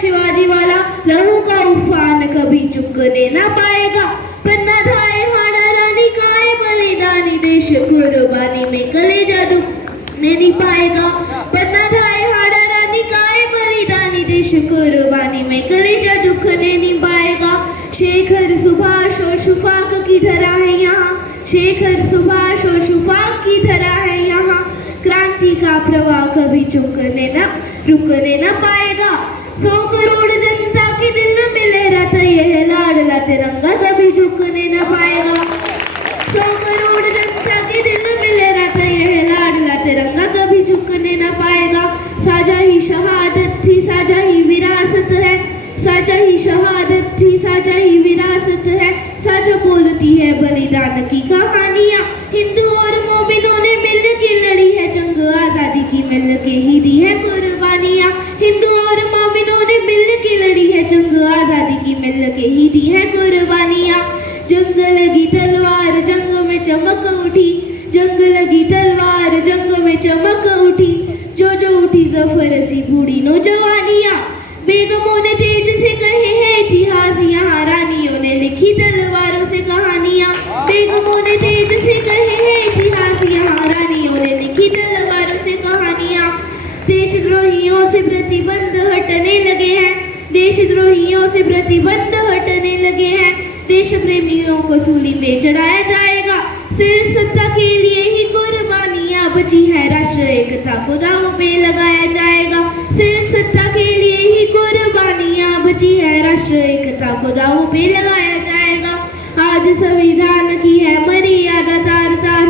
शिवाजी वाला, लहू का उफान कभी चुकने ना पाएगा। पन्ना धाए हाड़ा रानी काय बलिदानी, देश कुर्बानी में कलेजा दुखने नहीं पाएगा। पन्ना धाए हाड़ा रानी काय बलिदानी, देश कुर्बानी में कलेजा दुखने नहीं पाएगा। शेखर सुभाष और शुफाक की धरा है यहाँ, शेखर सुभाष और शुफाक की धरा है यहाँ। क्रांति का प्रवाह कभी रुकने न पाएगा। 100 करोड़ जनता के दिल में लहराता यह लाडला तिरंगा कभी झुकने न पाएगा। 100 करोड़ जनता के दिल में लहराता यह लाडला तिरंगा कभी झुकने न पाएगा। साझा ही शहादत थी, साझा ही विरासत है, साझा ही शहादत थी, साझा ही विरासत है। साझा बोलती है बलिदान की कहानियाँ, हिंदू और मोमिनों ने मिल के लड़ी है जंग, आजादी की मिल के ही दी है कुर्बानियाँ। हिंदू और मोमिनों ने मिल के लड़ी है जंग, आजादी की मिल के ही दी है कुर्बानियाँ। जंग लगी तलवार जंग में चमक उठी, जंग लगी तलवार जंग में चमक उठी। जो जो उठी जफर सी बूढ़ी नौजवानियाँ, बेगमों ने तेज से कहे हैं इतिहास यहाँ, रानियों ने लिखी तलवारों से कहानियाँ। बेगमों ने तेज से कहे हैं इतिहास यहाँ, रानियों ने लिखी तलवारों से कहानियाँ। देशद्रोहियों से प्रतिबंध हटने लगे हैं, देशद्रोहियों से प्रतिबंध हटने लगे हैं। देश प्रेमियों को सूली पे चढ़ाया जाएगा, सिर्फ सत्ता के लिए ही कुर्बानियाँ बची है, राष्ट्र एकता को दांव पे लगाया जाएगा। सिर्फ सत्ता के लिए ही कुर्बानियाँ बची है, राष्ट्र एकता को दांव पे लगाया जाएगा। आज संविधान की है मर्यादा तार तार,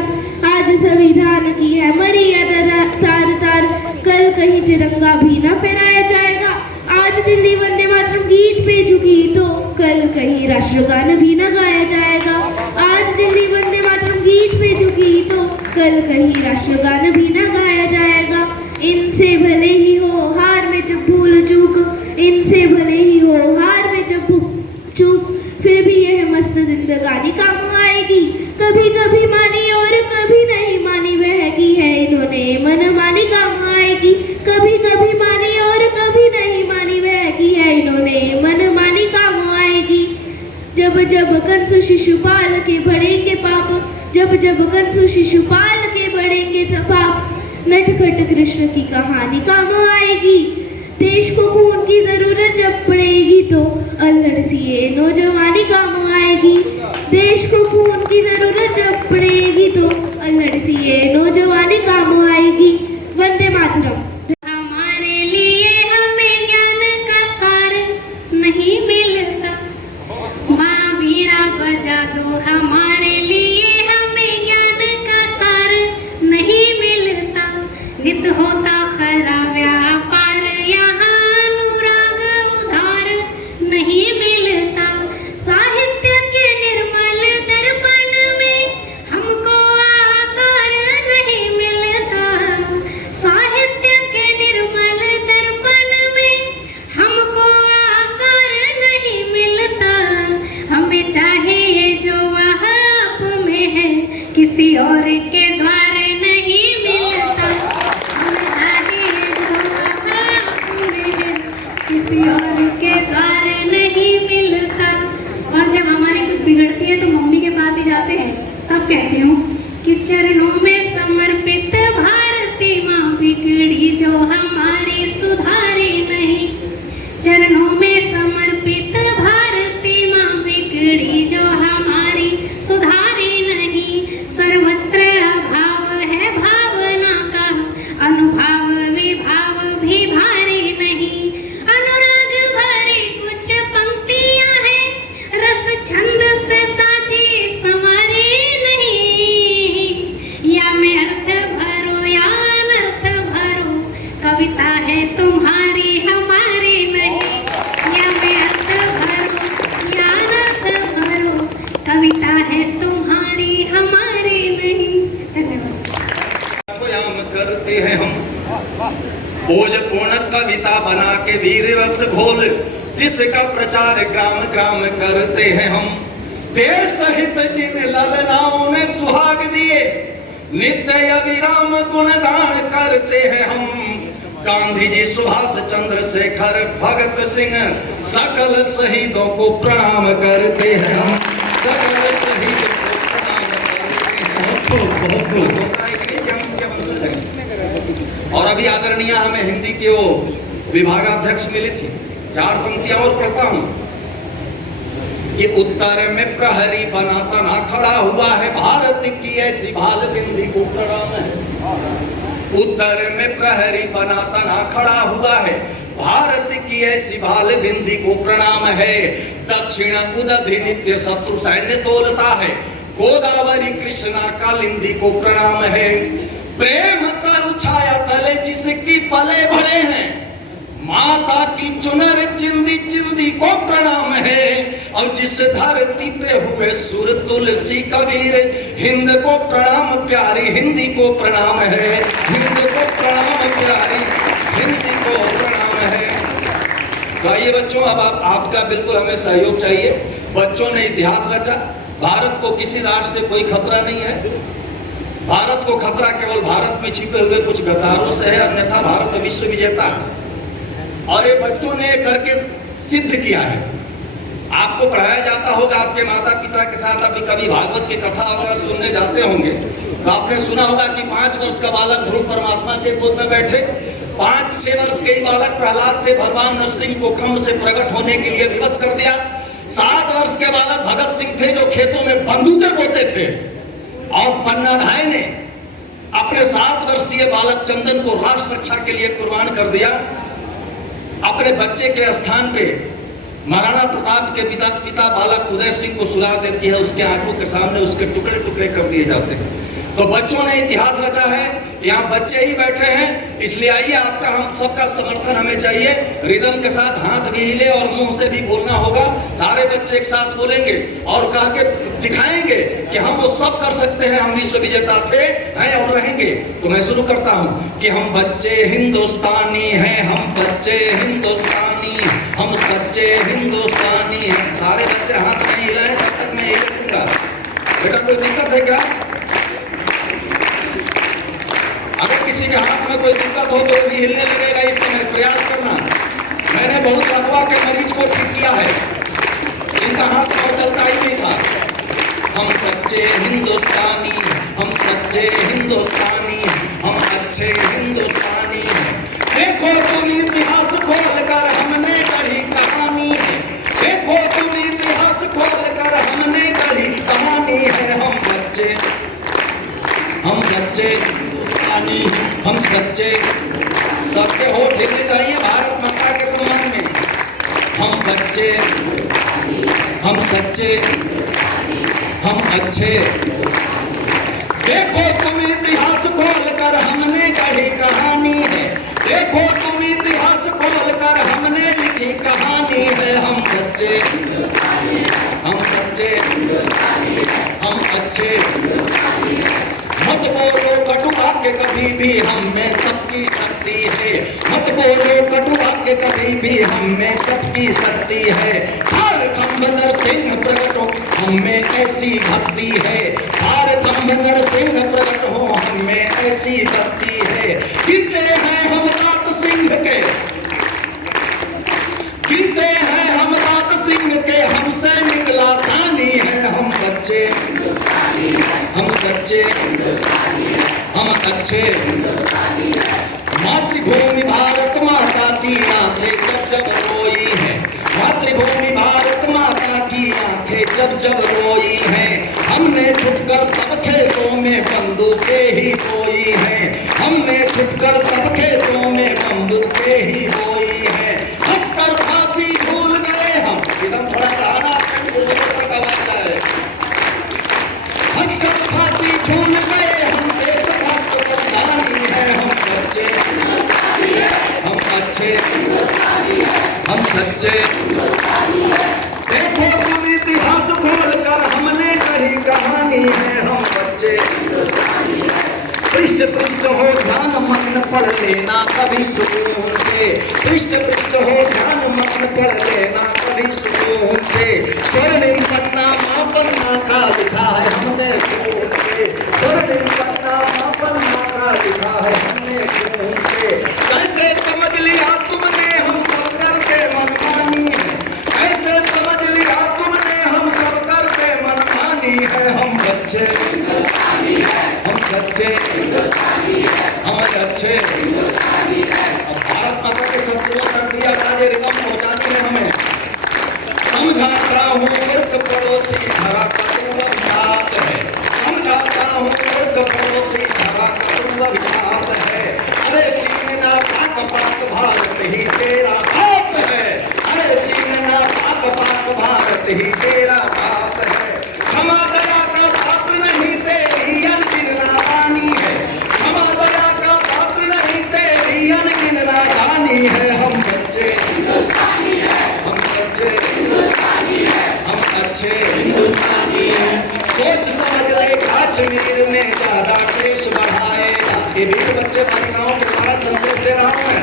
आज संविधान की है मर्यादा तार तार। कल कहीं तिरंगा भी न फहराया जाएगा। आज दिल्ली वंदे मातरम गीत पे झुकी तो कल कहीं राष्ट्रगान भी न गाया जाएगा। आज दिल्ली वंदे मातरम गीत पे झुकी तो कल कहीं राष्ट्रगान भी न गाया जाएगा। इनसे भले ही हो हार में जब भूल चूक, इनसे भले ही हो हार में जब भूल चूक, फिर भी यह मस्त जिंदगानी काम आएगी। कभी कभी मानी और कभी नहीं मानी, वह की है इन्होंने मन मानी काम आएगी। कभी कभी मानी और कभी नहीं मानी, वह की है इन्होंने मन मानी काम आएगी। जब जब कंसु शिशुपाल के बढ़ेंगे पाप, जब जब कंसु शिशुपाल के बढ़ेंगे पाप, नटखट कृष्ण की कहानी काम आएगी। देश को खून की जरूरत जब पड़ेगी तो अल्हड़ सी ये नौजवानी काम आएगी। देश को खून की जरूरत जब पड़ेगी तो अल्हड़ सी ये नौजवानी काम आएगी। वंदे मातरम। हमारे लिए हमें ज्ञान का सार नहीं मिलता, माँ बीड़ा बजा दो। हमारे लिए हमें ज्ञान का सार नहीं मिलता, नित होता खरा व्यापार, यहाँ अनुराग उधार नहीं मिलता। साहित्य के निर्मल दर्पण में हमको आकार नहीं मिलता, साहित्य के निर्मल दर्पण में हमको आकार नहीं मिलता। हमें चाहिए जो वह आप में है, किसी और के द्वार नहीं मिलता। हमें चाहिए जो वह आप में है, किसी और के द्वार नहीं मिलता। और जब हमारी कुछ बिगड़ती है तो मम्मी के पास ही जाते हैं, तब कहती हूँ कि चरणों में समर्पित भारती माँ बिगड़ी जो हमारी सुधारी नहीं। चरणों में समर्पित भारती माँ बिगड़ी जो हमारी सुधारी नहीं। सर्वत्र अभाव है भावना का, अनुभाव विभाव भी भारी नहीं। अनुराग भरी कुछ पंक्तियां हैं, रस छंद से साजी संवारी नहीं। या में अर्थ भरो या अनर्थ भरो, कविता है तुम्हारी हमारी नहीं। या में अर्थ भरो या अनर्थ भरो, कविता है तुम्हारी हमारी नहीं। व्यायाम करते हैं हम, भोजपूर्ण कविता बना के वीर रस घोल, जिसका प्रचार ग्राम ग्राम करते हैं हम। देश सहित जिन ललनाओं ने सुहाग दिए, नित्य अविराम गुणगान करते हैं हम। गांधी जी, सुभाष चंद्र शेखर, भगत सिंह, सकल शहीदों को प्रणाम करते हैं हम, सकल शहीदों को प्रणाम करते हैं। और अभी आदरणीय हमें हिंदी के वो विभागाध्यक्ष मिली थी, 4 पंक्तियां और पढ़ता हूं कि उत्तर में प्रहरी बना तना खड़ा हुआ है, भारत की ऐसी भाल बिंदी को प्रणाम है। उत्तर में प्रहरी बना तना खड़ा हुआ है, भारत की ऐसी भाल बिंदी को प्रणाम है। दक्षिण उदधि नित्य शत्रु सैन्य तोलता है, गोदावरी कृष्णा कालिंदी को प्रणाम है। प्रेम तरु छाया तले जिसकी पले भरे हैं, माता की चुनर चिंदी चिंदी को प्रणाम है। और जिस धरती पे हुए सुर तुलसी कबीर, हिंद को प्रणाम प्यारी हिंदी को प्रणाम है, हिंद को प्रणाम प्यारी हिंदी को प्रणाम है। तो आइए बच्चों, अब आपका बिल्कुल हमें सहयोग चाहिए। बच्चों ने इतिहास रचा, भारत को किसी राष्ट्र से कोई खतरा नहीं है, भारत को खतरा केवल भारत में छिपे हुए कुछ गद्दारों से है, अन्यथा भारत विश्व विजेता है। और ये बच्चों ने करके सिद्ध किया है। आपको पढ़ाया जाता होगा, आपके माता पिता के साथ अभी कभी भागवत की कथा अगर सुनने जाते होंगे तो आपने सुना होगा कि 5 वर्ष का बालक ध्रुव परमात्मा के गोद में बैठे, 5-6 वर्ष के ही बालक प्रहलाद थे, भगवान नरसिंह को खम्भ से प्रकट होने के लिए विवश कर दिया। 7 वर्ष के बालक भगत सिंह थे जो खेतों में बंदूकें बोते थे, और पन्नाधाय ने अपने 7 वर्षीय बालक चंदन को राष्ट्र रक्षा के लिए कुर्बान कर दिया। अपने बच्चे के स्थान पे महाराणा प्रताप के पिता बालक उदय सिंह को सुला देती है, उसके आंखों के सामने उसके टुकड़े टुकड़े कर दिए जाते हैं। तो बच्चों ने इतिहास रचा है, यहाँ बच्चे ही बैठे हैं, इसलिए आइए आपका हम सबका समर्थन हमें चाहिए। रिदम के साथ हाथ भी हिले और मुंह से भी बोलना होगा। सारे बच्चे एक साथ बोलेंगे और कह के दिखाएंगे कि हम वो सब कर सकते हैं, हम विश्व विजेता थे, हैं और रहेंगे। तो मैं शुरू करता हूँ कि हम बच्चे हिंदुस्तानी हैं, हम बच्चे हिंदुस्तानी, हम सच्चे हिंदुस्तानी हैं। सारे बच्चे हाथ नहीं हिलाए तब तक मैं यही रखूंगा। बेटा कोई दिक्कत है क्या? अगर किसी के हाथ में कोई दिक्कत हो तो भी हिलने लगेगा, इस समय प्रयास करना। मैंने बहुत लकवा के मरीज को ठीक किया है, इनका हाथ बहुत चलता ही नहीं था। हम बच्चे हिंदुस्तानी, हम सच्चे हिंदुस्तानी, हम अच्छे हिंदुस्तानी हैं। देखो तुम इतिहास खोल कर हमने गढ़ी कहानी है, देखो तुम इतिहास खोल कर हमने गढ़ी कहानी है। हम बच्चे हम सच्चे, सबके होठ हिलने चाहिए भारत माता के सम्मान में। हम बच्चे, हम सच्चे, हम अच्छे। देखो तुम इतिहास खोल कर हमने गढ़ी कहानी है, देखो तुम इतिहास खोल कर हमने लिखी कहानी है। हम बच्चे, हम सच्चे, हम अच्छे। मत बोलो कटु भाग्य कभी भी हम में तब की शक्ति है, मत बोलो कटु भाग्य कभी भी हम में तब की शक्ति है। भारत नरसिंह प्रकट हो हम में ऐसी भक्ति है, भारत नरसिंह प्रकट हो हम में ऐसी भक्ति है। गिनते हैं हम तात सिंह के, गिनते हैं हम तात सिंह के, हमसे निकला सानी है। हम बच्चे, हम सच्चे, हम अच्छे। मातृभूमि भारत माता की आंखें जब जब रोई है, मातृभूमि भारत माता की आंखें जब जब रोई है। हमने छुटकर तब खेतों में बंदूकें ही बोई है, हमने छुटकर तब खेतों में बंदूकें ही बोई है। हंसकर फांसी भूल गए हम, एकदम थोड़ा बढ़ाना तक आवाज है। हंसकर फांसी झूल गए हम, देशभक्त बलिदानी है। हम बच्चे, हम अच्छे, हम सच्चे। देखो तुम इतिहास खोल कर हमने गढ़ी कहानी है। हम बच्चे, पृष्ठ पृष्ठ हो ध्यान मग्न पढ़ लेना कभी सुकून से, पृष्ठ पृष्ठ हो ध्यान मग्न पढ़ लेना कभी सुकून से। स्वर्णिम पन्ना माँ पन्ना का लिखा है हमने खून से, स्वर्णिम पन्ना माँ पन्ना का लिखा है हमने खून से। कैसे बढ़िया कार्यक्रम पहुंचानी है हमें। समझाता हूँ मूर्ख पड़ोसी धरा करूँ अभिशाप है, समझाता हूँ मूर्ख पड़ोसी धरा करूँ अभिशाप है। अरे चीन ना पाक पाक भारत ही तेरा बाप है, अरे चीन ना पाक पाक भारत ही तेरा बाप है। क्षमा दया का पात्र नहीं तेरी अनगिन नादानी है, क्षमा दया का पात्र नहीं तेरी अनगिन नादानी है। हम बच्चे हम बच्चे हम अच्छे सोच समझ ले कश्मीर में ज्यादा क्लेश बढ़ाएगा। ये वीर बच्चे बालिकाओं के द्वारा संदेश दे रहा हूं मैं।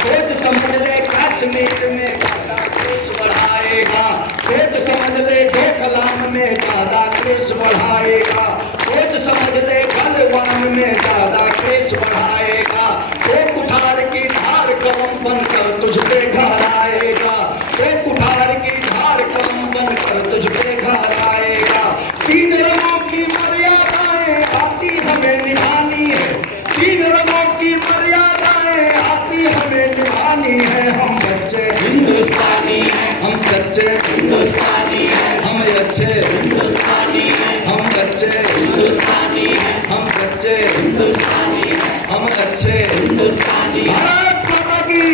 सोच समझ ले कश्मीर में ज्यादा क्लेश बढ़ाएगा, सोच समझ ले डोकलाम में ज्यादा क्लेश बढ़ाएगा, सोच समझ ले गलवान में ज्यादा क्लेश बढ़ाएगा। वो कुठार की धार कलम बनकर तुझ पे घर आएगा, वो कुठार की धार कलम बनकर तुझ पे घर आएगा। तीन रंगों की मर्यादाएं आती हमें निभानी है, तीन रंगों की मर्यादाएं आती हमें निभानी है। हम बच्चे हिंदुस्तानी हैं, हम सच्चे हिंदुस्तानी हैं, हम अच्छे हिंदुस्तानी हैं, हम बच्चे हिंदुस्तानी हैं, हम सच्चे हिंदुस्तानी हैं, हम अच्छे हिंदुस्तानी। भारत माता की,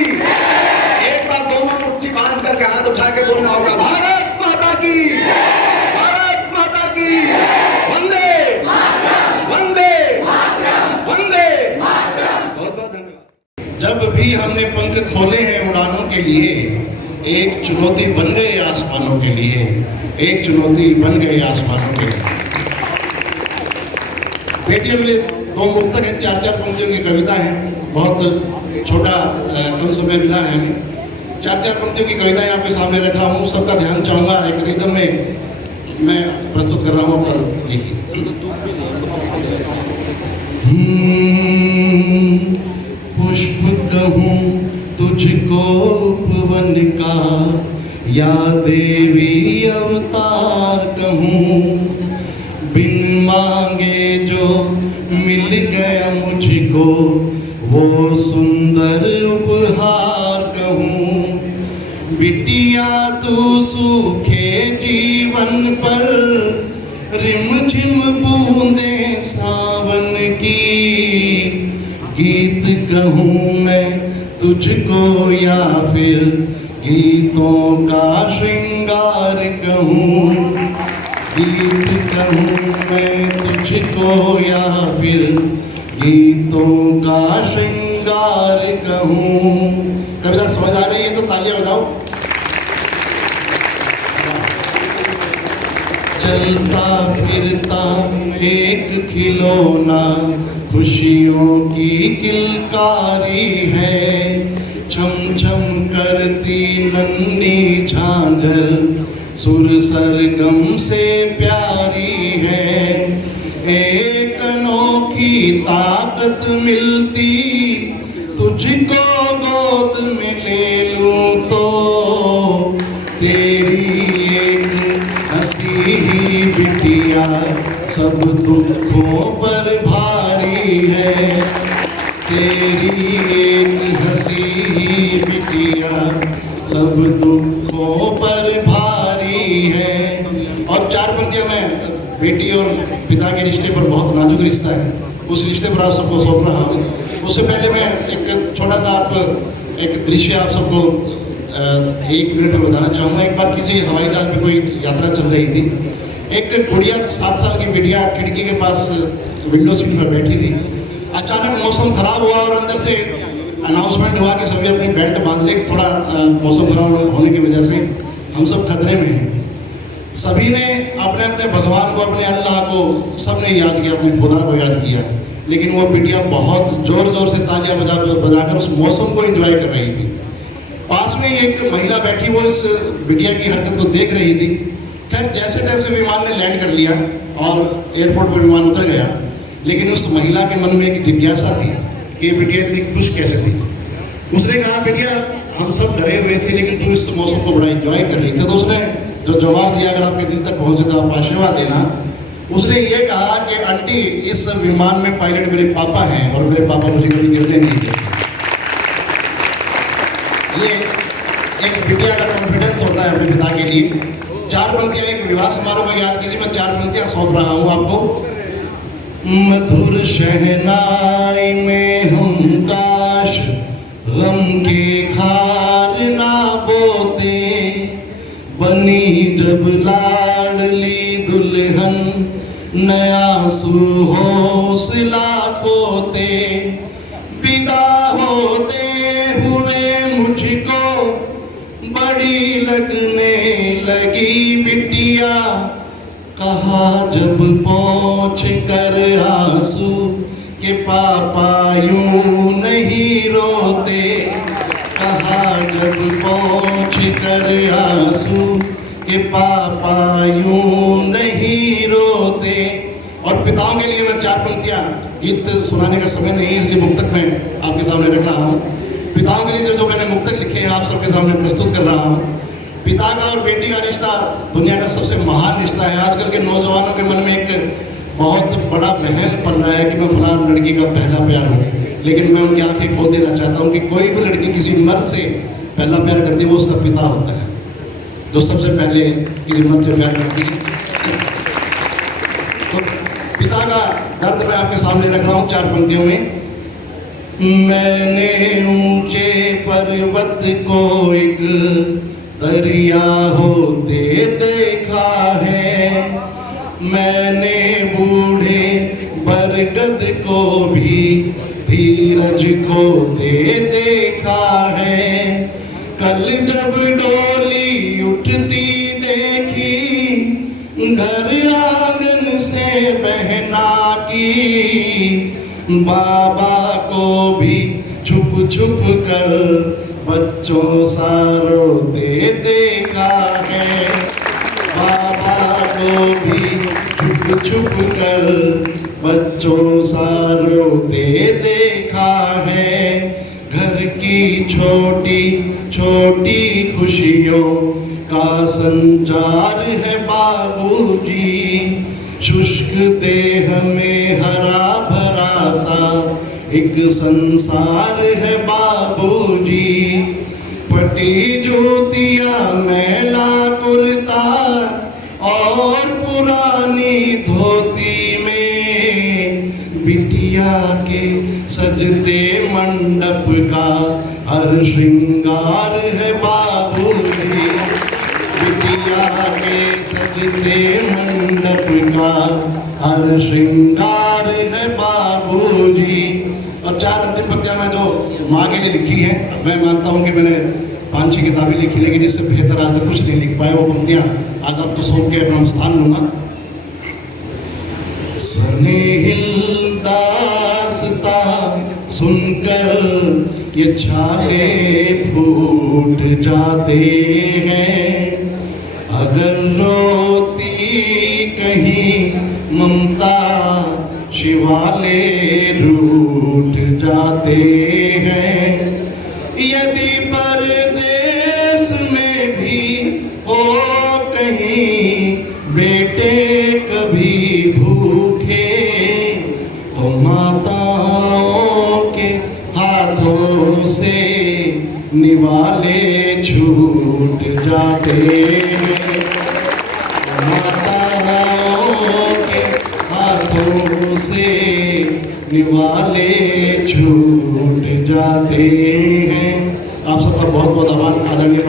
एक बार दोनों मुट्ठी बांध करके हाथ उठा के बोलना होगा, भारत माता की, भारत माता की, वंदे वंदे वंदे। बहुत बहुत धन्यवाद। जब भी हमने पंख खोले हैं उड़ानों के लिए, एक चुनौती बन गए आसमानों के लिए, एक चुनौती बन गए आसमानों के लिए। बेटियों के लिए दो मुक्तक है, चार चार पंक्तियों की कविता है। बहुत छोटा कम समय मिला है हमें। चार चार पंक्तियों की कविता यहाँ पे सामने रख रहा हूँ। सबका ध्यान चाहूँगा, एक रिदम में मैं प्रस्तुत कर रहा हूँ। आपका देखिए। पुष्प कहूँ तुझको उपवन का, या देवी अवतार कहूँ, बिन मांगे जो मिल गया मुझको, वो सुंदर उपहार कहूँ। बिटिया तू सूखे जीवन पर रिमझिम बूंदे सावन की, गीत कहूँ मैं तुझको या फिर गीतों का श्रृंगार कहूँ, गीत कहूँ मैं तुझको या फिर गीतों का श्रृंगार कहूँ। कविता समझ आ रही है तो तालियां बजाओ। चलता फिरता एक खिलौना खुशियों की किलकारी है, छम छम करती नन्ही झांझर सुर सरगम से प्यारी है। एक अनोखी ताकत मिलती तुझको गोद में ले लूं तो, तेरी एक हंसी ही बिटिया सब दुखों पर भारी है, तेरी एक हंसी ही बिटिया सब दुखों पर भारी है। और चार पंक्तियां मैं बेटी और पिता के रिश्ते पर, बहुत नाजुक रिश्ता है, उस रिश्ते पर आप सबको सौंप रहा हूँ। उससे पहले मैं एक छोटा सा एक दृश्य आप सबको 1 मिनट में बताना चाहूँगा। एक बार किसी हवाई जहाज में कोई यात्रा चल रही थी, एक गुड़िया 7 साल की बिटिया खिड़की के पास विंडो सीट पर बैठी थी। अचानक मौसम खराब हुआ और अंदर से अनाउंसमेंट हुआ कि सभी अपनी बेल्ट बांध ले, थोड़ा मौसम खराब होने की वजह से हम सब खतरे में हैं। सभी ने अपने अपने भगवान को, अपने अल्लाह को, सबने याद किया, अपने खुदा को याद किया। लेकिन वो बिटिया बहुत ज़ोर ज़ोर से तालियां बजाकर उस मौसम को एंजॉय कर रही थी। पास में एक महिला बैठी, वो इस बिटिया की हरकत को देख रही थी। खैर जैसे तैसे विमान ने लैंड कर लिया और एयरपोर्ट पर विमान उतर गया। लेकिन उस महिला के मन में एक जिज्ञासा थी कि ये बिटिया इतनी खुश कैसे थी। उसने कहा, बिटिया हम सब डरे हुए थे लेकिन तू इस मौसम को बड़ा एंजॉय कर रही थी। तो उसने जो जवाब दिया, अगर आपके दिल तक पहुँचे तो आप आशीर्वाद देना। उसने ये कहा कि आंटी, इस विमान में पायलट मेरे पापा हैं और मेरे पापा मुझे कभी गिरने नहीं देते। ये एक बिटिया का कॉन्फिडेंस होता है अपने पिता के लिए। 4 पंक्तियां एक विवाह समारोह को याद कीजिए, मैं 4 पंक्तियां सौंप रहा हूँ आपको। मधुर शहनाई में हम काश गम के खार ना बोते, बनी जब लाडली दुल्हन नया सुहौसला खोते, विदा होते हुए मुझको बड़ी लगने लगी बिटिया, कहा जब पहुँच कर आंसू के पापा यूं नहीं रोते, कहा जब पहुँच कर आंसू के पापा यूं नहीं रोते। और पिताओं के लिए मैं 4 पंक्तियां, गीत सुनाने का समय नहीं है इसलिए मुक्तक मैं आपके सामने रख रहा हूँ। पिताओं के लिए जो मैंने मुक्तक लिखे हैं आप सबके सामने प्रस्तुत कर रहा हूँ। पिता का और बेटी का रिश्ता दुनिया का सबसे महान रिश्ता है। आजकल के नौजवानों के मन में एक बहुत बड़ा वहम पल रहा है कि मैं फलां लड़की का पहला प्यार हूँ, लेकिन मैं उनकी आंखें खोल देना चाहता हूँ कि कोई भी लड़की किसी मर्द से पहला प्यार करती है वो उसका पिता होता है, जो सबसे पहले किसी मर्द से प्यार करती है। तो पिता का दर्द मैं आपके सामने रख रहा हूँ 4 पंक्तियों में। मैंने ऊंचे पर्वत को एक दरिया होते देखा है, मैंने बूढ़े बरगद को भी धीरज खोते देखा है, कल जब डोली उठती देखी घर आंगन से बहना की, बाबा को भी छुप छुप कर बच्चों सा रोते देखा है, बाबा को भी छुप छुप कर बच्चों सा रोते देखा है, घर की छोटी छोटी खुशियों का संचार है बाबूजी, शुष्क देह में हरा भरा सा एक संसार है बाबूजी, फटी जूतियां मैला कुर्ता और पुरानी धोती में, बिटिया के सजते मंडप का हर श्रृंगार है बाबूजी, बिटिया के सजते मंडप का हर श्रृंगार है बाबूजी। और 4 अंतिम पंक्तियां मैं जो माँ के लिए लिखी है, मैं मानता हूँ कि मैंने 5-6 किताबें लिखी लेकिन इससे बेहतर आज तक कुछ नहीं लिख पाए। वो पंक्तियां आज आपको सौंप के अपना स्थान लूंगा। स्नेहिल दास्ता सुनकर ये छाले फूट जाते हैं, अगर रोती कहीं ममता शिवाले रूठ जाते हैं, यदि परदेश में भी हो कहीं बेटे कभी भूखे, तो माताओं के हाथों से निवाले छूट जाते हैं, माताओं के हाथों से निवाले छूट जाते हैं। आप सबका बहुत बहुत आभार। आदरणीय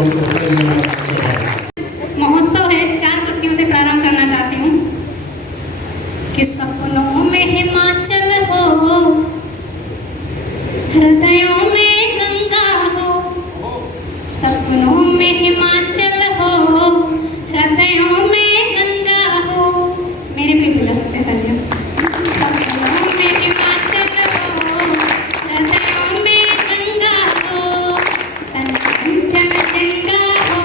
महोत्सव है, 4 पंक्तियों से प्रारंभ करना चाहती हूँ कि सपनों में हिमाचल हो, हृदयों में गंगा हो, सपनों में हिमाचल हो, हृदयों में गंगा हो। मेरे भी बजा सकते हैं। सपनों में हिमाचल हो, हृदयों में गंगा हो, तन चंगा हो,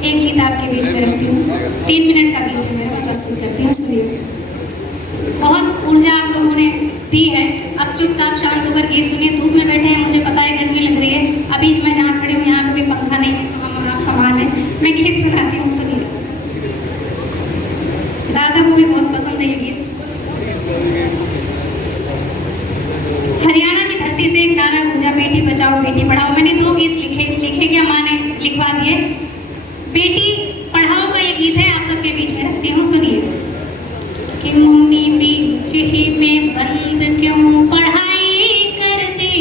एक गीत आपके बीच में रखती हूँ। 3 मिनट का गीत है मेरा, मैं प्रस्तुत करती हूँ, सुनिए। बहुत ऊर्जा आप लोगों ने दी है, अब चुपचाप शांत होकर गीत सुनिए। धूप में बैठे हैं, मुझे पता है गर्मी लग रही है, अभी मैं जहाँ खड़ी हूँ यहाँ पे भी पंखा नहीं है, तो हम आप समान है। मैं गीत सुनाती हूँ, सुनिए। दादा को भी बहुत पसंद है ये गीत। हरियाणा की धरती से एक नारा गूंजा, बेटी बचाओ बेटी पढ़ाओ। मैंने 2 गीत लिखे क्या माँ ने लिखवा दिए। बेटी पढ़ाओ का ये गीत है, आप सबके बीच में रखती हूँ, सुनिए। कि मम्मी बीच ही में बंद क्यों पढ़ाई करती,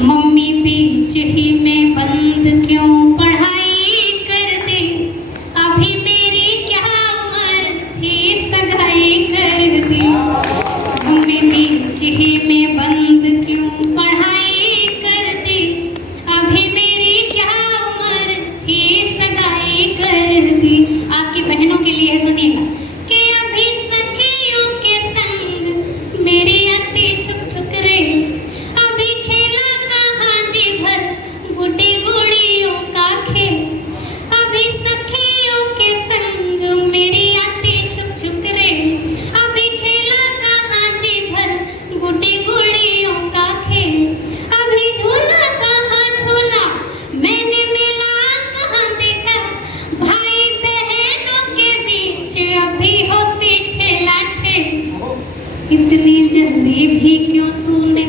मम्मी बीच ही में बंद क्यों पढ़ाई करती, अभी मेरी क्या उम्र थी सगाई कर दी। मम्मी बीच ही में बंद क्यों पढ़ाई करती, अभी मेरी क्या उम्र थी सगाई कर दी। आपकी बहनों के लिए सुनिएगा। कि अभी सखियों के संग मेरी आती छुक छुक रे, अभी खेला कहाँ जी भर गुड्डी गुड़ियों का खेल, अभी सखियों के संग मेरी आती छुक छुक रे, अभी खेला कहाँ जी भर गुड्डी गुड़ियों का खेल, अभी झूला कहाँ झूला मैंने मेला कहाँ देखा, भाई बहनों के बीच अभी होती ठेला ठेल, इतनी जल्दी भी क्यों तूने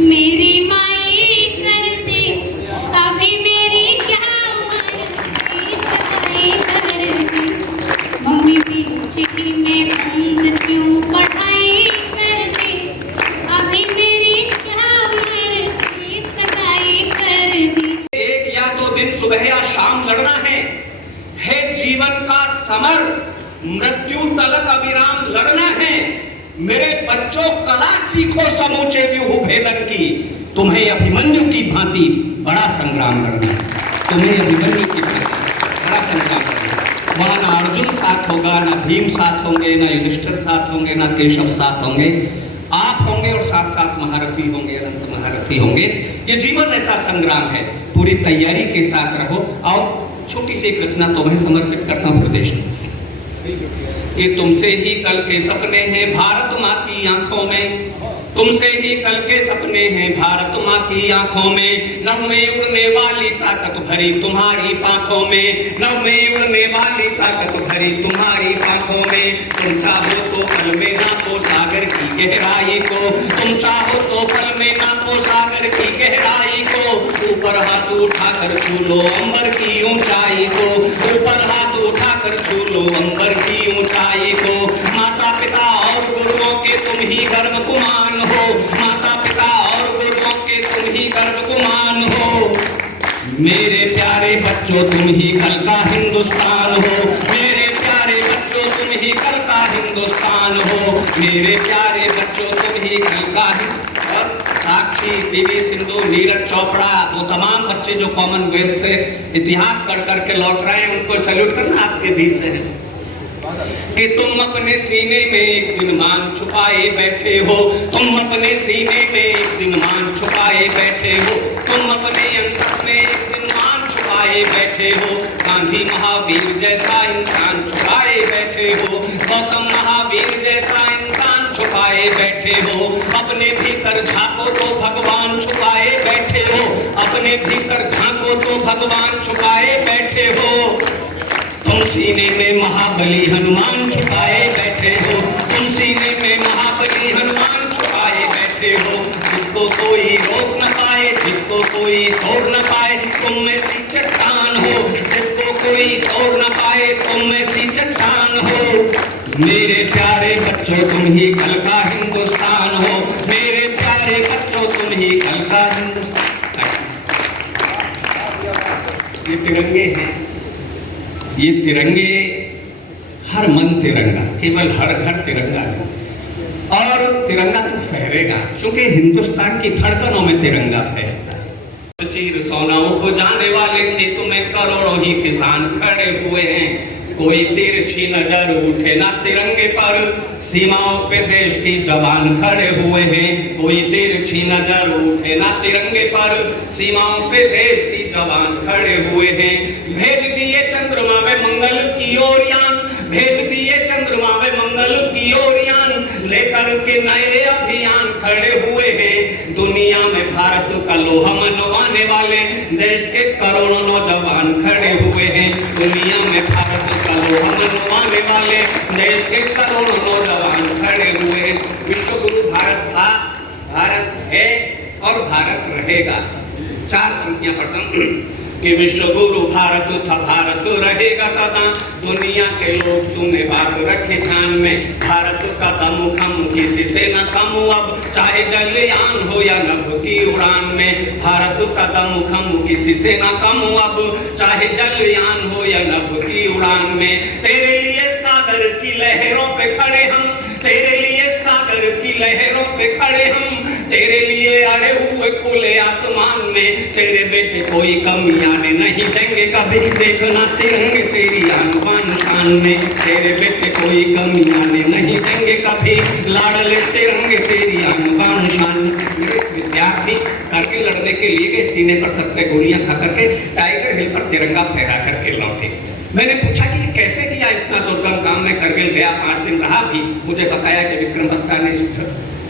मेरी माई कर दी, अभी मेरी क्या उम्र थी सगाई कर दी। मम्मी बीच ही में बंद क्यों पढ़ाई कर दी, अभी मेरी क्या उम्र थी सगाई कर दी। एक या 2 दिन सुबह या शाम लड़ना है जीवन का समर, मृत्यु तलक अविराम लड़ना है। मेरे बच्चों कला सीखो समूचे व्यूह भेदन की, तुम्हें अभिमन्यु की भांति बड़ा संग्राम लड़ना है, तुम्हें अभिमन्यु की भांति बड़ा संग्राम लड़ना है। वहां ना अर्जुन साथ होगा, ना भीम साथ होंगे, ना युधिष्ठिर साथ होंगे, ना केशव साथ होंगे, आप होंगे और साथ साथ महारथी होंगे, अनंत महारथी होंगे। ये जीवन ऐसा संग्राम है, पूरी तैयारी के साथ रहो। और छोटी सी एक रचना तो मैं समर्पित करता हूँ प्रदेश में, कि तुमसे ही कल के सपने हैं भारत माँ की आंखों में, तुमसे ही कल के सपने हैं भारत माँ की आंखों में, नभ में उड़ने वाली ताकत भरी तुम्हारी पांखों में, नभ में उड़ने वाली ताकत भरी तुम्हारी पांखों में। तुम चाहो तो पल में नापो सागर की गहराई को, तुम चाहो तो पल में नापो सागर की गहराई को, ऊपर हाथ उठाकर छू लो अंबर की ऊंचाई को, ऊपर हाथ उठाकर छू लो अंबर की ऊंचाई को। माता पिता और गुरुओं के तुम ही गर्व गुमान हो, माता पिता और गुरुओं के तुम ही गर्व गुमान हो। मेरे प्यारे बच्चों तुम ही कल का हिंदुस्तान हो, मेरे प्यारे बच्चों तुम ही कल का हिंदुस्तान हो, मेरे प्यारे बच्चों तुम ही कल का। और साक्षी, पीवी सिंधु, नीरज चोपड़ा, वो तमाम बच्चे जो कॉमनवेल्थ से इतिहास कर करके लौट रहे हैं, उनको सैल्यूट करना आपके बीच से है। कि तुम अपने सीने में एक दिन मान छुपाए बैठे हो, तुम अपने सीने में एक दिन मान छुपाए बैठे हो, तुम अपने अंतस में एक दिन मान छुपाए बैठे हो। गांधी महावीर जैसा इंसान छुपाए बैठे हो, गौतम महावीर जैसा इंसान छुपाए बैठे हो। अपने भीतर झांको तो भगवान छुपाए बैठे हो, अपने भीतर झांको तो भगवान छुपाए बैठे हो। तुम सीने में महाबली हनुमान छुपाए बैठे हो, तुम सीने में महाबली हनुमान छुपाए बैठे हो। जिसको कोई रोक न पाए, जिसको कोई तोड़ न पाए, तुम में सी चट्टान हो, जिसको कोई तोड़ न पाए, तुम में सी चट्टान हो। मेरे प्यारे बच्चों तुम ही कल का हिंदुस्तान हो, मेरे प्यारे बच्चों तुम ही कल का हिंदुस्तान। ये तिरंगे हैं, ये तिरंगे, हर मन तिरंगा, केवल हर घर तिरंगा है। और तिरंगा तो फहरेगा, क्योंकि हिंदुस्तान की धड़कनों में तिरंगा फहरता है। चीर सोनाओं को जाने वाले खेतों में करोड़ों ही किसान खड़े हुए हैं। कोई तिरछी नजर उठे ना तिरंगे पर, सीमाओं पे देश की जवान खड़े हुए हैं। कोई तिरछी नजर उठे ना तिरंगे पर, सीमाओं पे देश की जवान खड़े हुए हैं। भेज दिए चंद्रमा में मंगल की ओर यान, भेज दिए चंद्रमा में मंगल की ओर यान, लेकर के नए अभियान खड़े हुए हैं। दुनिया में भारत का लोहा मनवाने वाले देश के करोड़ों नौजवान खड़े हुए हैं। दुनिया में भारत का लोहा मनवाने वाले देश के करोड़ों नौजवान खड़े हुए हैं। विश्व गुरु भारत था, भारत है और भारत रहेगा। 4 पंक्तियां पढ़ता हूं कि विश्व गुरु भारत था, भारत रहेगा सदा। दुनिया के लोग सुने बात रखे ध्यान में, भारत का दम खम किसी से न कम अब, चाहे जलयान हो या नभ की उड़ान में। भारत का दम खम किसी से न कम अब, चाहे जलयान हो या नभ की उड़ान में। तेरे लिए सागर की लहरों पे खड़े हम, तेरे लिए सागर की लहरों पे खड़े हम, तेरे लिए अड़े हुए खुले आसमान में। तेरे बेटे कोई कमी आने नहीं देंगे कभी, देखना तिरंगे तेरी आन बान शान में। तेरे बेटे कोई कमी आने नहीं देंगे कभी, लाडले तिरंगे तेरी आन बान शान में। विद्यार्थी करगिल लड़ने के लिए गए, सीने पर 17 गोलियां खा करके टाइगर हिल पर तिरंगा फहरा करके लौटे। मैंने पूछा कि ये कैसे किया इतना दुर्गम काम में करगिल गया, 5 दिन रहा भी। मुझे बताया कि विक्रम बत्रा ने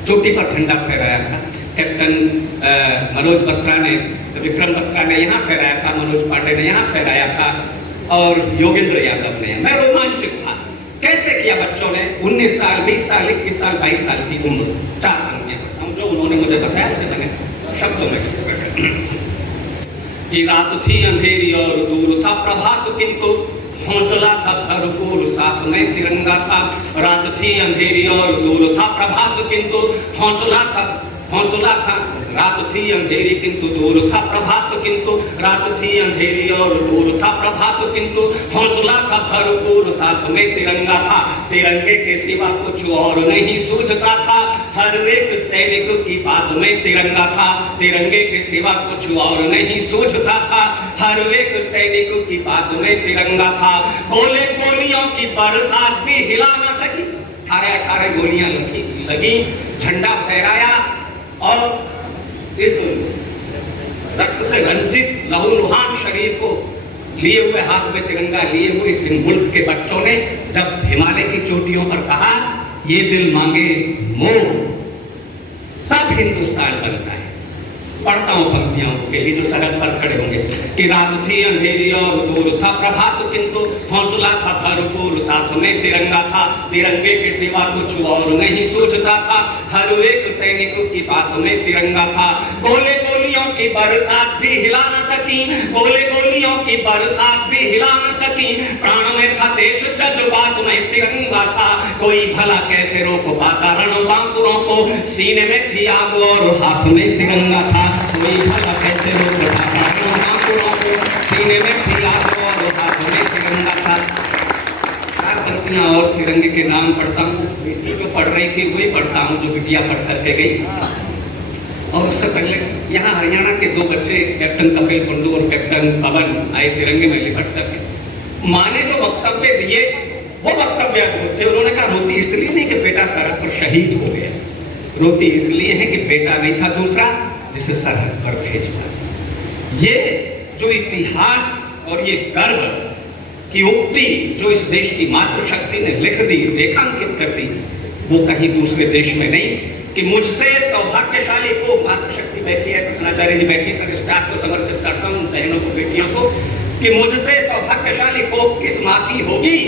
चोटी पर झंडा फहराया था, कैप्टन मनोज बत्रा ने, विक्रम बत्रा ने यहाँ फहराया था, मनोज पांडे ने यहाँ फहराया था और योगेंद्र यादव ने। मैं रोमांचित था कैसे किया बच्चों ने। 19 साल, 20 साल, 21 साल, 22 साल की उम्र। 4 पंक्तियां पढ़ता हूं जो उन्होंने मुझे बताया, उसे मैंने शब्दों में कि रात थी अंधेरी और दूर था प्रभात, किंतु हौसला था भरपूर, साथ में तिरंगा था। रात थी अंधेरी और दूर था प्रभात, किंतु हौसला था रात थी अंधेरी किंतु दूर था प्रभात, किंतु रात थी अंधेरी और दूर था प्रभात, किंतु हौसला था भरपूर, साथ में तिरंगा था। तिरंगे के सिवा कुछ और नहीं सूझता था, हर एक सैनिक की बात में तिरंगा था। तिरंगे के सिवा कुछ और नहीं सूझता था, हर एक सैनिक की बात में तिरंगा था। गोले गोलियों की बरसात भी हिला न सकी, 18 गोलियां लगी, झंडा फहराया और इस रक्त से रंजित लहूलुहान शरीर को लिए हुए, हाथ में तिरंगा लिए हुए इस मुल्क के बच्चों ने जब हिमालय की चोटियों पर कहा ये दिल मांगे मोर, तब हिंदुस्तान बनता है। पढ़ता हूं पंक्तियों के लिए जो सरहद पर खड़े होंगे कि रात थी अंधेरी और दूर था प्रभात, किंतु हौसला था भरपूर, साथ में तिरंगा था। तिरंगे के सिवा कुछ और नहीं सूझता था, हर एक सैनिक की बात में तिरंगा था। गोले गोलियों की बरसात भी हिला न सकी, गोले गोलियों की बरसात भी हिला न सकी। प्राण में था देश, जज्बात में तिरंगा था, कोई भला कैसे रोक पाता रण बांकुरों को। सीने में थी आग और हाथ में तिरंगा था, कोई भला कैसे रोक पाता रण बांकुरों को। सीने में थी आग और हाथ में तिरंगा था। 4 पंक्तियां और तिरंगे के नाम पढ़ता हूँ। बेटी जो पढ़ रही थी वही पढ़ता हूँ जो बिटिया पढ़ करके गई। और उससे पहले यहाँ हरियाणा के 2 बच्चे कैप्टन कपिल कुंडू और कैप्टन पवन आए तिरंगे में लिपट करके। माँ ने जो वक्तव्य दिए वो वक्तव्य थे। उन्होंने कहा रोती इसलिए नहीं कि बेटा सरहद पर शहीद हो गया, रोती इसलिए है कि बेटा नहीं था दूसरा जिसे सरहद पर भेज पाया। ये जो इतिहास और ये गर्व की उक्ति जो इस देश की मातृशक्ति ने लिख दी, रेखांकित कर दी, वो कहीं दूसरे देश में नहीं। कि मुझसे सौभाग्यशाली को, मातृशक्ति बैठी है, कृष्णाचार्य जी बैठी, सर स्टाफ को समर्पित करता हूँ, बहनों को, बेटियों को, कि मुझसे सौभाग्यशाली को किस माँ की होगी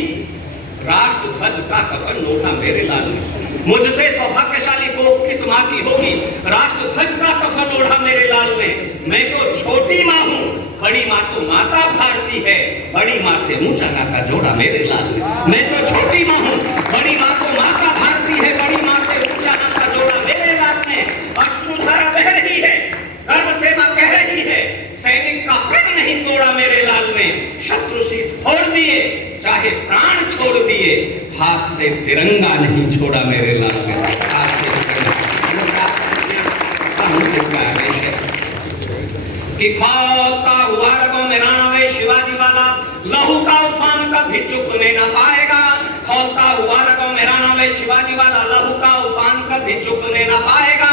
राष्ट्र ध्वज का कफन ओढ़ा मेरे लाल ने। मुझसे सौभाग्यशाली को किस माँ की होगी राष्ट्र ध्वज का कफन ओढ़ा मेरे लाल ने। मैं तो छोटी माँ हूँ, बड़ी माँ तो माता भारती है, बड़ी माँ से ऊंचा नाता जोड़ा मेरे लाल ने। मैं तो छोटी माँ हूँ, बड़ी माँ तो माता भारती है, बड़ी माँ से ऊंचा नाता जोड़ा मेरे लाल ने। अश्रुधारा बह रही है, गर्व से माँ कह रही है, सैनिक का प्रण नहीं तोड़ा मेरे लाल ने। शत्रु शीश फोड़ दिए, चाहे प्राण छोड़ दिए, हाथ से तिरंगा नहीं छोड़ा मेरे लाल ने। हाथ से तिरंगा कि खौलता हुआ रगों में राणावे शिवाजी वाला लहू का उफान कभी चुकने न पाएगा। खौलता हुआ रगों में राणावे शिवाजी वाला लहू का उफान कभी चुकने न पाएगा।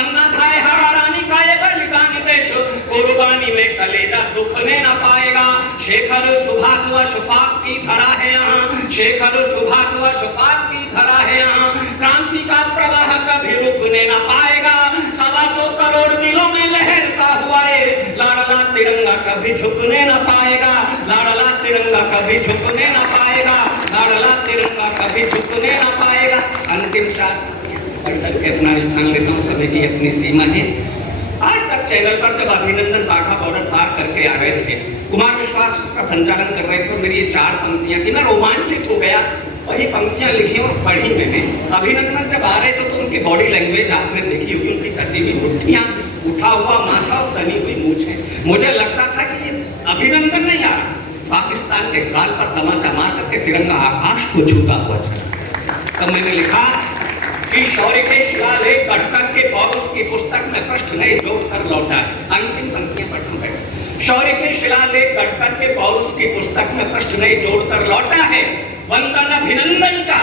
अन्ना थाए हाड़ा रानी का ये बलिदानी देश कुर्बानी में कलेजा दुखने न पाएगा। शेखर सुभाष व शफाक की धरा है यहाँ, शेखर सुभाष व शफाक की धरा है यहाँ। क्रांति का प्रवाह कभी रुकने न पाएगा। 125 करोड़ दिलों में लहरता हुआ है लाडला तिरंगा कभी झुकने न पाएगा। लाडला तिरंगा कभी झुकने न पाएगा। लाडला तिरंगा कभी झुकने न पाएगा। अंतिम चार पढ़कर के अपना स्थान लेता हूँ, सभी की अपनी सीमा है। आज तक चैनल पर जब अभिनंदन बाघा बॉर्डर पार करके आ रहे थे, कुमार विश्वास उसका संचालन कर रहे थे, मेरी ये 4 पंक्तियां कि मैं रोमांचित हो गया। वही पंक्तियां लिखी और पढ़ी मैंने। अभिनंदन जब आ रहे थे तो उनकी बॉडी लैंग्वेज आपने देखी होगी, उनकी कसी हुई मुट्ठियां, उठा हुआ माथा और तनी हुई मूंछें। मुझे लगता था कि ये अभिनंदन नहीं आ रहा, पाकिस्तान के गाल पर तमाचा मार करके तिरंगा आकाश को छूता हुआ चला। तब मैंने लिखा कि शौर्य के शिलालेख गढ़कर के पौरुष की पुस्तक में प्रश्न नए जोड़कर लौटा है। अंतिम पंक्तियां पढ़ना बैठा। शौर्य के शिलालेख गढ़कर के पौरुष की पुस्तक में प्रश्न नए जोड़कर लौटा है। वंदन अभिनंदन का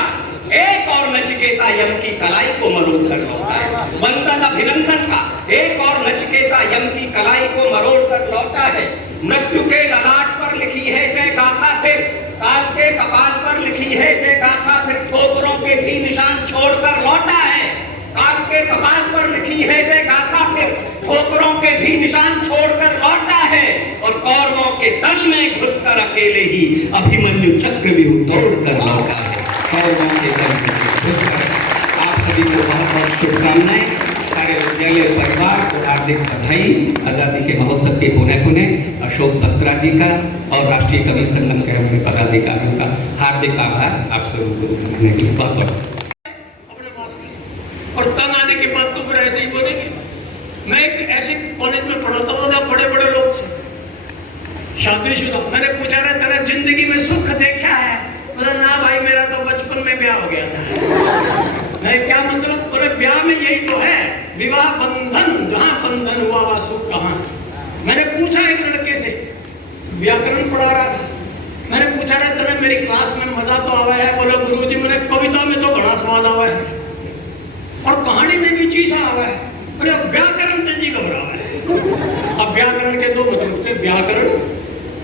एक और नचिकेता यम की कलाई को मरोड़ कर लौटा है। वंदन अभिनंदन का एक और नचिकेता यम की कलाई को मरोड़ कर लौटा है। मृत्यु के ललाट पर लिखी है जय गाथा, फिर काल के कपाल पर लिखी है जय गाथा, फिर ठोकरों के भी निशान छोड़कर लौटा है। काल के कपाल पर लिखी है जय गाथा, फिर ठोकरों के भी निशान छोड़कर लौटा है। और कौरवों के दल में घुसकर अकेले ही अभिमन्यु चक्रव्यूह तोड़कर लौटा है। कौरवों के दल में घुसकर। आप सभी को बहुत बहुत शुभकामनाएं। सारे विद्यालय परिवार को हार्दिक बधाई। आजादी के महोत्सव के पुनः अशोक बत्रा जी का और राष्ट्रीय कवि संगम के हमारे पदाधिकारियों का हार्दिक आभार। आप सभी को मिलने के लिए बहुत बहुत। और तंग आने के बाद तो फिर ऐसे ही बोलेंगे। मैं एक ऐसे कॉलेज में पढ़ाता था जहाँ बड़े बड़े लोग थे, शादीशुदा। मैंने पूछा रहा तेरा जिंदगी में सुख देखा है? बोला ना भाई, मेरा तो बचपन में ब्याह हो गया था। मैं क्या मतलब? बोले ब्याह में यही तो है, विवाह बंधन, जहाँ बंधन हुआ वह सुख कहाँ। मैंने पूछा एक लड़के से, व्याकरण पढ़ा रहा था, मैंने पूछा रहा तेरे मेरी क्लास में मजा तो आवा है? बोला गुरुजी मैंने कविता में तो बड़ा स्वाद आवा है और कहानी में भी चीज आवा है, अरे व्याकरण तेजी घबरावा है। अब व्याकरण के 2 मतलब थे, व्याकरण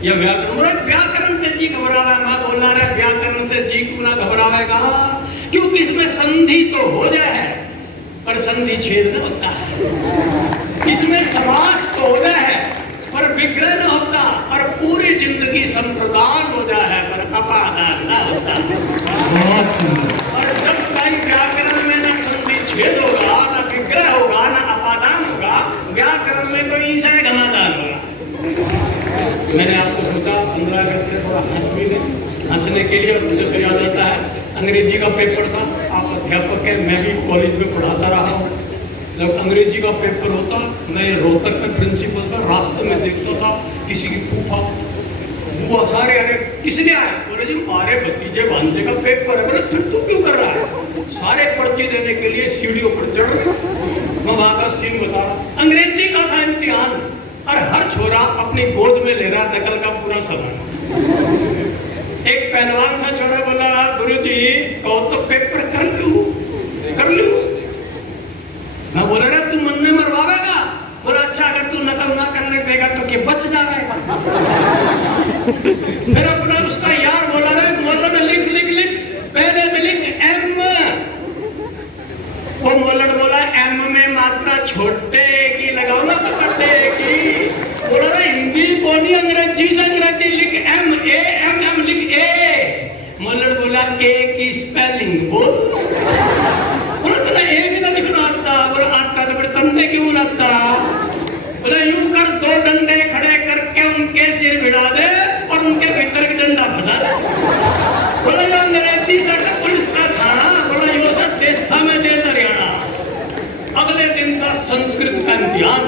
या व्याकरण। बोला व्याकरण तेजी घबरावा है। मैं बोलना रहा व्याकरण से जी क्यों ना घबरावेगा, क्योंकि इसमें संधि तो हो जाए पर संधि छेद न होता है। इसमें समास तो हो जाए पर विग्रह न होता, और पूरी जिंदगी संप्रदान हो जाए पर अपादान न होता। और जब कहीं व्याकरण में न संधि छेद होगा, न विग्रह होगा, न अपादान होगा, व्याकरण में तो ईसा घमासान होगा। मैंने आपको सोचा 15 अगस्त से थोड़ा हंस भी लें, हंसने के लिए। और मुझे तो याद आता है अंग्रेजी का पेपर था, आप अध्यापक है, मैं भी कॉलेज में पढ़ाता रहा हूँ। जब अंग्रेजी का पेपर होता, मैं रोहतक में प्रिंसिपल था, रास्ते में देखता था किसी की फूफा बुआ सारे, अरे किसने आया? बोले जी हमारे भतीजे भांजे का पेपर है। बोले फिर तू क्यों कर रहा है? सारे पर्ची देने के लिए सीढ़ियों पर चढ़ रहे। मैं वहाँ का सीन बता रहा, अंग्रेजी का था इम्तिहान, और हर छोरा अपनी गोद में ले रहा नकल का पूरा सामान। एक पहलवान सा छोरा बोला गुरुजी कहो तो पेपर कर लूं। मैं बोला रे तू मन में मरवावेगा? बोला अच्छा अगर तू नकल ना करने देगा तो क्या बच जाएगा? फिर अपना उसका यार बोला रे मोलड़ लिख पहले में लिख एम। वो मोलड़ बोला एम में मात्रा छोटे की लगाऊंगा तो बड़े की। बोला रे हिंदी को नहीं अंग्रेजी से अंग्रेजी लिख एम ए एम एम लिख ए। मोलड़ बोला ए की स्पेलिंग बोल। बोला तेरा ए भी ना लिखना आता? बोला आता तो फिर तंदे क्यों आता? बोला यूं कर 2 डंडे खड़े करके उनके सिर भिड़ा दे और उनके भीतर की डंडा फंसा दे। बोला यो अंग्रेजी से पुलिस का थाना। बोला यो से देशा में देश हरियाणा। अगले दिन था संस्कृत का इम्तिहान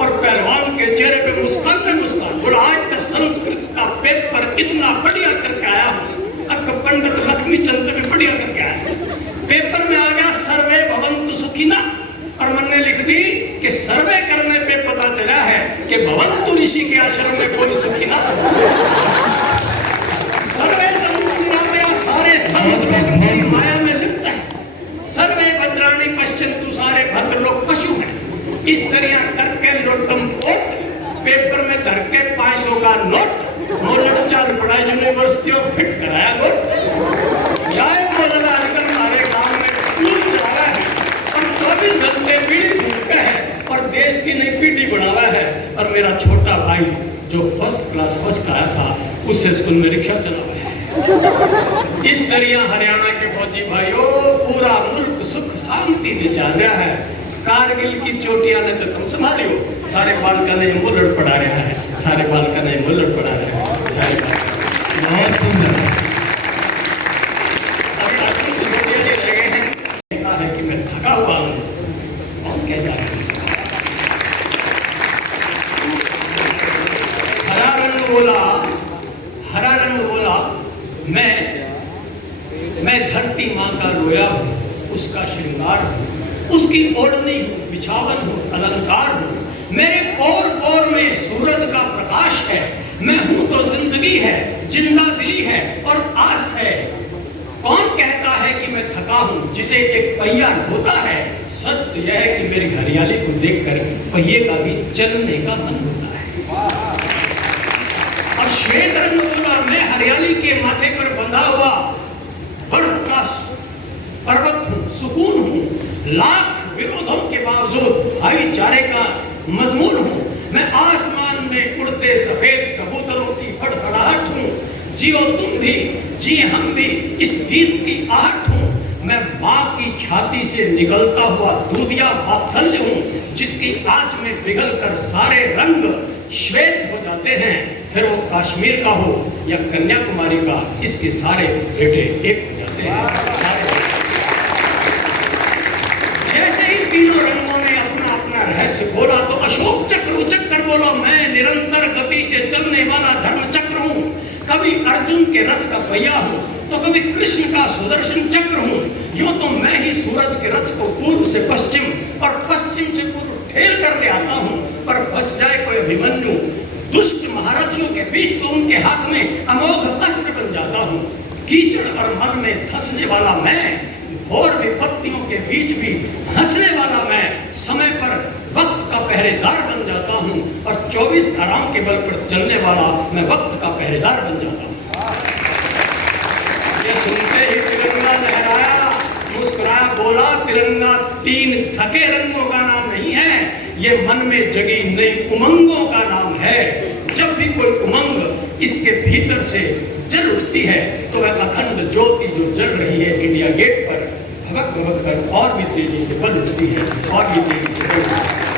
और पहलवान के चेहरे पे मुस्कान। बोला आज का संस्कृत का पेपर इतना बढ़िया करके आया हूँ, पंडित लक्ष्मी चंद भी बढ़िया करके आया। पेपर में आ गया सर्वे भवन्तु सुखिनः, और मैंने लिख दी कि सर्वे करने पे पता पता चला है कि भवंतु ऋषि के आश्रम में कोई सुखी ना सर्वे संत सारे संत लोग मेरी माया में लिप्त है। सर्वे भद्राणी पश्चिंतु, सारे भद्र लोग पशु हैं। इस तरह करके लोटम पोट पेपर में धर के 500 का नोट मोलड़ चाल पड़ा यूनिवर्सिटी और फिट कराया गोट जाए मोलड़ आजकल हमारे गांव में स्कूल चला रहा है और 24 घंटे बीड़ी फूका है और देश की नई पीढ़ी बनावा है। और मेरा छोटा भाई जो फर्स्ट क्लास फर्स्ट आया था उससे स्कूल में रिक्शा चलावा है। इस तरह हरियाणा के फौजी भाइयों पूरा मुल्क सुख शांति से चल रहा है। कारगिल की चोटियां ने तो तुम संभालियो, थारे बालका ने मुलड़ पड़ा रहा है, थारे बालका ने मुलड़ पड़ा रहा है, थारे बालका बहुत सुंदर। अभी अर्जुन सिसोदिया जी रह गए हैं, कहता है कि मैं थका हुआ हूँ। कौन कहता है? हरा रंग बोला मैं धरती माँ का रोया हूँ, उसका श्रृंगार हूँ, उसकी ओढ़नी हूँ, बिछावन हूँ, अलंकार हूँ। मेरे पोर पोर में सूरज का प्रकाश है। मैं हूँ तो जिंदगी है, जिंदा दिली है और आस है। कौन कहता है कि मैं थका हूँ जिसे एक पहिया ढोता है? सच तो यह है कि मेरी हरियाली को देखकर पहिए का भी चलने का मन होता है। और श्वेत रंग बोला मैं हरियाली के माथे पर बंधा हुआ बर्फ का पर्वत हूँ, सुकून हूँ। लाख विरोधों के बावजूद भाईचारे का मजमून हूँ। मैं आसमान में उड़ते सफेद कबूतरों की फड़फड़ाहट हूँ। जियो तुम भी, जी हम भी, इस गीत की आहट हूँ। मैं माँ की छाती से निकलता हुआ दूधिया वात्सल्य हूँ, जिसकी आंच में पिघल कर सारे रंग श्वेत हो जाते हैं। फिर वो कश्मीर का हो या कन्याकुमारी का, इसके सारे बेटे एक हो जाते हैं। जैसे ही तीनों रंगों ने अपना अपना रहस्य बोला तो अशोक चक्र उचक कर बोला मैं निरंतर गति से चलने वाला धर्म चक्र हूँ। कभी अर्जुन के रथ का पहिया हूँ तो कभी कृष्ण का सुदर्शन चक्र हूँ। यूं तो मैं ही सूरज के रथ को पूर्व से पश्चिम और पश्चिम से पूर्व ठेल कर ले आता हूँ। पर फंस जाए कोई अभिमन्यु दुष्ट महारथियों के बीच तो उनके हाथ में अमोघ अस्त्र बन जाता हूँ। कीचड़ और मल में धंसने वाला मैं, घोर विपत्तियों के बीच भी हंसने वाला मैं, समय पर वक्त का पहरेदार बन जाता हूँ। और 24 धाराओं के बल पर चलने वाला मैं वक्त का पहरेदार बन जाता हूँ। ये सुनते ही तिरंगा लहराया, मुस्कुराया, बोला तिरंगा 3 थके रंगों का नाम नहीं है, ये मन में जगी नई उमंगों का नाम है। जब भी कोई उमंग इसके भीतर से जल उठती है तो वह अखंड ज्योति जो जल रही है इंडिया गेट पर भभक भभक कर और भी तेजी से बल उठती है, और भी तेजी से बल उठती है।